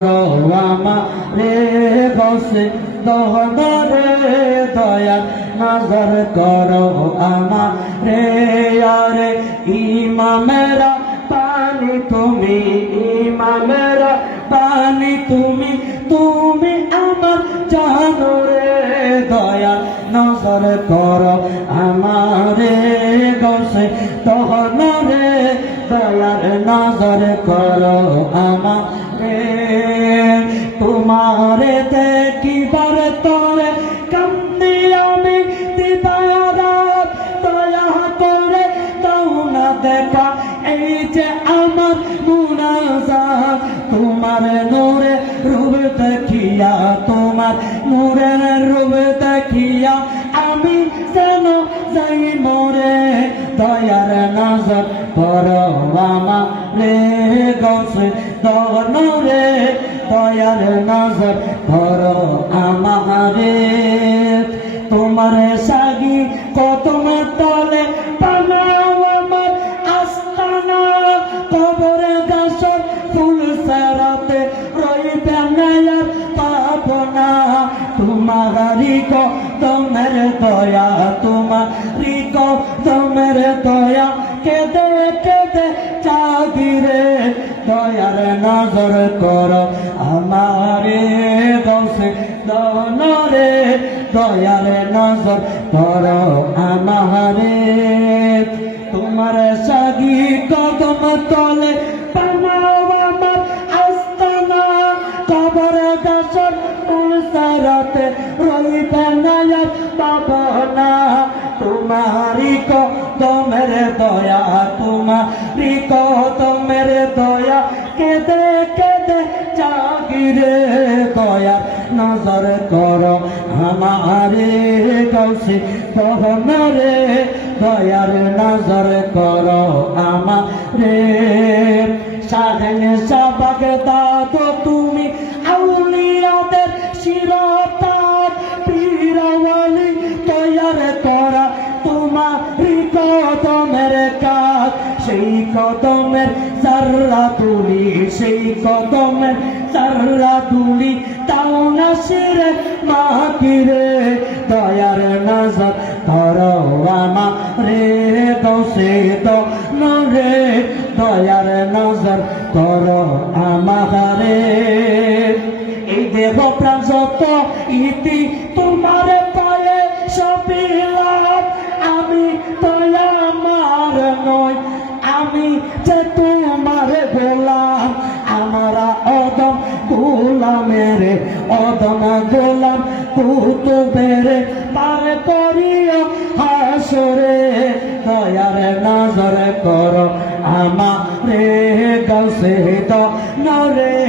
আমারে বসে দহদরে দয়াল নজর করো আমারে আরে ইমামেরা পানি তুমি ইমামেরা পানি তুমি তুমি আমার জানো রে দয়াল নজর করো আমারে বসে দহদরে দয়াল নজর করো আমারে তোমারে দেখিবার তরে কান্দি আমি দিদারাত দয়া করে দাও না দেখা এই যে আমার মুনাজাত তোমার নূরে রূপ দেখিয়া তোমার নূরের রূপ দেখিয়া আমি যেন যাই মরে দয়ার নজর করো আমারে গৌসে দনরে দয়ার নজর করো আমারে তোমার সাগি কদম তলে বানাও আমার আস্তানা কবর গাছর ফুল সারাতে রইবে নায়ার পাবনা তোমারি কদমের দয়া তোমারি কদমের দয়া কেদে কেদে জাগিরে দয়ার নজর করো আমারে গৌসে দনরে দয়ার নজর করো আমারে তোমার সাগি কদম তলে বানাও আমার আস্তানা কবর গাছর ফুল সারাতে রইবে নায়ার পাবনা তোমারি কদমের দয়া তোমারি কদমের দয়া কেদে কেদে জাগিরে দয়া নজর করো আমারে গৌসে দহনরে দয়ার নজর করো আমারে সাধন সবক দাদো তুমি আউলিয়াদের শিরতার পীরওয়ালি তৈয়ার করা তোমারি কদমের কাজ সেই কদমের জাররা তুলি সেই কদমের জাররা তুলি তাও না শিরে মাকিরে দয়ার নজর করো আমারে গৌসে দনরে দয়ার নজর করো আমারে এই দেহ প্রাণ যত ইতি তোমার পায়ে সবিলাম আমি তো আমার নয় আমি যে তোমার গোলাম আমরা অদম গোলামের অদম গোলাম কুতুবের পার করিও হাসরে দয়ার নজর করো আমারে গৌসে দনরে